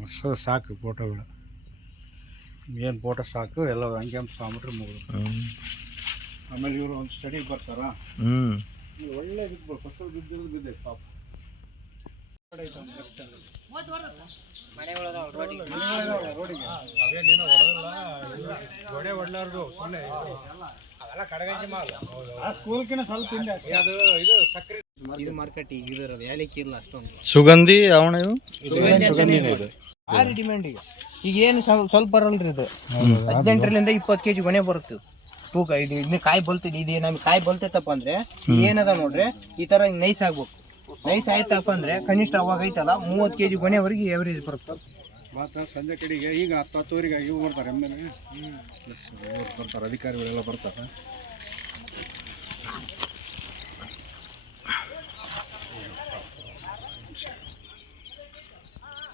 ವರ್ಷದ ಸಾಕು ಫೋಟೋಗಳು. ಏನು ಫೋಟೋ ಸಾಕು ಎಲ್ಲ ಹಂಗೆ ಅಂತ ಸಾಂಬಿಟ್ರೆ ಮುಗಿದು ಆಮೇಲೆ ಇವರು ಒಂದು ಸ್ಟಡಿಗೆ ಬರ್ತಾರ? ಒಳ್ಳೆ ಬಿದ್ದು ಫಸಲು ಬಿದ್ದಿರೋದು ಬಿದ್ದೆ ಪಾಪ ರೋಡಿಗೆ ಅವೇನೇನೋ ಹೊಡೆದಲ್ಲ ಗೋಡೆ ಹೊಡ್ಲಾರ್ದು ಸುಮ್ಮನೆ ಅದೆಲ್ಲ ಕಡಗಂಜಿ ಮಾಲ್ ಆ ಸ್ಕೂಲ್ಕಿನ ಸ್ವಲ್ಪ ಹಿಂದೆ. ಅದು ಇದು ಸಕ್ಕರೆ ಇದು ಮಾರ್ಕೆಟ್ ಈಗ ಇದಿರೋದು ಏಲಕ್ಕಿ ಇಲ್ಲ ಅಷ್ಟೊಂದು. ಸುಗಂಧಿ ಅವನ ಇವು ಭಾರಿ ಡಿಮ್ಯಾಂಡ್ ಈಗ. ಈಗ ಏನು ಸ್ವಲ್ಪ ಸ್ವಲ್ಪ ಬರಲ್ರಿ ಇದು. ಹದಿನೆಂಟರಿಂದ ಇಪ್ಪತ್ತು ಕೆಜಿ ಮನೆ ಬರುತ್ತೆ. ತೂಕ ಇದು ಇದನ್ನ ಕಾಯಿ ಬಲ್ತಿದ್. ಇದು ನಮ್ಗೆ ಕಾಯಿ ಬಲ್ತೈತಪ್ಪ ಅಂದ್ರೆ ಏನದ ನೋಡ್ರಿ? ಈ ತರ ನೈಸ್ ಆಗ್ಬೇಕು. ನೈಸ್ ಆಯ್ತಪ್ಪ ಅಂದ್ರೆ ಕನಿಷ್ಠ ಅವಾಗ ಐತಲ್ಲ ಮೂವತ್ತು ಕೆಜಿ ಮನೆವರೆಗೆ ಎವರೇಜ್ ಬರುತ್ತೆ. ಮಾತ್ರ ಸಂಜೆ ಕಡೆಗೆ ಈಗ ಹತ್ತು ಹತ್ತುವರೆಗೆ ಇವು ಬರ್ತಾರೆ ಎಂ ಎಲ್ ಬರ್ತಾರೆ ಅಧಿಕಾರಿಗಳೆಲ್ಲ ಬರ್ತಾರೆ.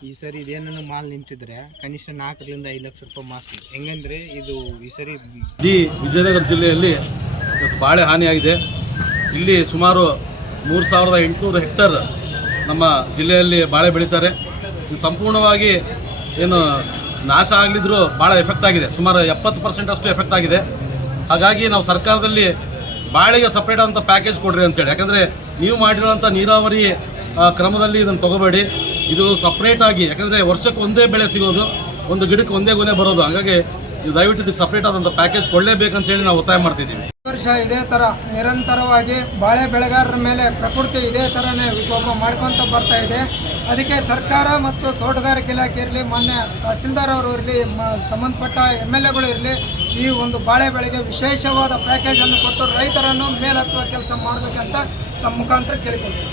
ಈ ಸರಿ ಇದೇನನ್ನು ಮಾಲ್ ನಿಂತಿದ್ರೆ ಕನಿಷ್ಠ ನಾಲ್ಕರಿಂದ ಐದು ಲಕ್ಷ ರೂಪಾಯಿ ಮಾಸ್ತಿ ಹೆಂಗಂದ್ರೆ ಇದು ಈ ಸರಿ ಇಡೀ ವಿಜಯನಗರ ಜಿಲ್ಲೆಯಲ್ಲಿ ಬಾಳೆ ಹಾನಿಯಾಗಿದೆ. ಇಲ್ಲಿ ಸುಮಾರು ಮೂರು ಸಾವಿರದ ಎಂಟುನೂರು ಹೆಕ್ಟರ್ ನಮ್ಮ ಜಿಲ್ಲೆಯಲ್ಲಿ ಬಾಳೆ ಬೆಳೀತಾರೆ. ಇದು ಸಂಪೂರ್ಣವಾಗಿ ಏನು ನಾಶ ಆಗಲಿದ್ರು ಭಾಳ ಎಫೆಕ್ಟ್ ಆಗಿದೆ. ಸುಮಾರು ಎಪ್ಪತ್ತು ಪರ್ಸೆಂಟ್ ಅಷ್ಟು ಎಫೆಕ್ಟ್ ಆಗಿದೆ. ಹಾಗಾಗಿ ನಾವು ಸರ್ಕಾರದಲ್ಲಿ ಬಾಳೆಗೆ ಸಪ್ರೇಟ್ ಅಂತ ಪ್ಯಾಕೇಜ್ ಕೊಡ್ರಿ ಅಂತೇಳಿ. ಯಾಕಂದರೆ ನೀವು ಮಾಡಿರೋಂಥ ನೀರಾವರಿ ಕ್ರಮದಲ್ಲಿ ಇದನ್ನು ತಗೋಬೇಡಿ. ಇದು ಸಪ್ರೇಟ್ ಆಗಿ, ಯಾಕಂದರೆ ವರ್ಷಕ್ಕೆ ಒಂದೇ ಬೆಳೆ ಸಿಗೋದು, ಒಂದು ಗಿಡಕ್ಕೆ ಒಂದೇ ಗೊನೆ ಬರೋದು, ಹಾಗಾಗಿ ಇದು ದಯವಿಟ್ಟು ಇದಕ್ಕೆ ಸಪ್ರೇಟ್ ಆದಂಥ ಪ್ಯಾಕೇಜ್ ಕೊಡಲೇಬೇಕಂತೇಳಿ ನಾವು ಒತ್ತಾಯ ಮಾಡ್ತಿದ್ದೀವಿ. ವರ್ಷ ಇದೇ ಥರ ನಿರಂತರವಾಗಿ ಬಾಳೆ ಬೆಳೆಗಾರರ ಮೇಲೆ ಪ್ರಕೃತಿ ಇದೇ ಥರನೇ ವಿಕೋಪ ಮಾಡ್ಕೊತ ಬರ್ತಾ ಇದೆ. ಅದಕ್ಕೆ ಸರ್ಕಾರ ಮತ್ತು ತೋಟಗಾರಿಕೆ ಇಲಾಖೆ ಇರಲಿ ಮೊನ್ನೆ ತಹಸೀಲ್ದಾರ್ ಅವರು ಇರಲಿ ಸಂಬಂಧಪಟ್ಟ ಎಂ ಎಲ್ ಎಗಳು ಇರಲಿ, ಈ ಒಂದು ಬಾಳೆ ಬೆಳೆಗೆ ವಿಶೇಷವಾದ ಪ್ಯಾಕೇಜನ್ನು ಕೊಟ್ಟು ರೈತರನ್ನು ಮೇಲತ್ವ ಕೆಲಸ ಮಾಡಬೇಕಂತ ತಮ್ಮ ಮುಖಾಂತರ ಕೇಳಿಕೊಳ್ತೀವಿ.